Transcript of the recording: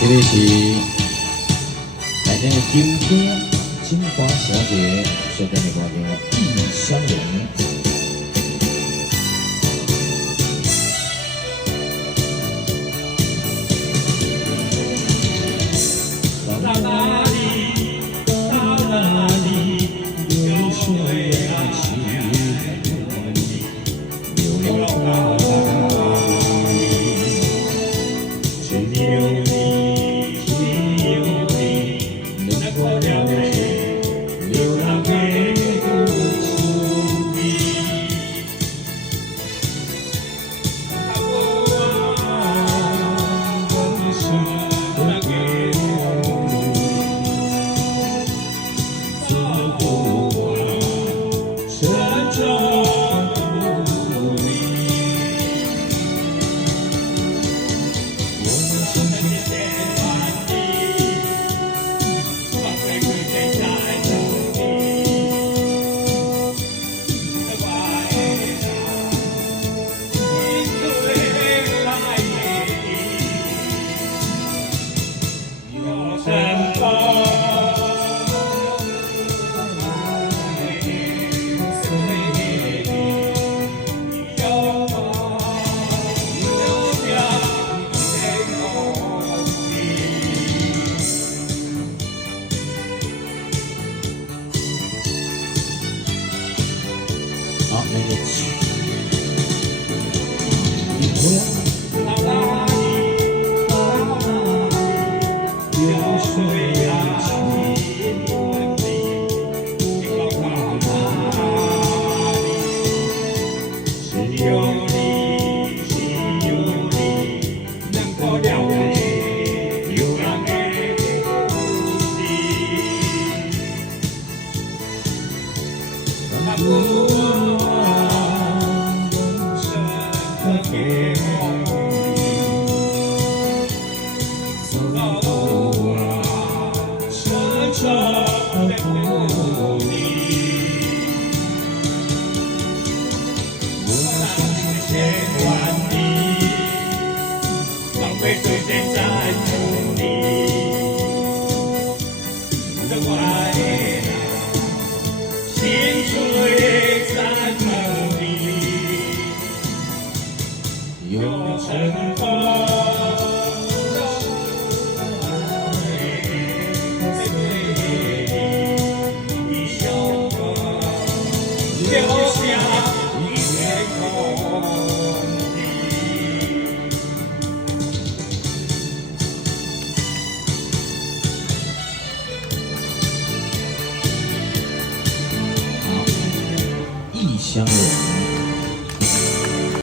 这个是来自金花小姐所点的歌叫《异乡人》。到哪里，到哪里，流水啊，流到哪里，只有你，只有你能够了解流浪的苦逼。我是那个。好，那个起，你不要到哪里，到哪里，流水啊，流到哪里，只有你，只有你能够了解流浪的苦逼。被水仙在梦里，的怀心碎在梦里，有尘封。留下一片空地。异乡人。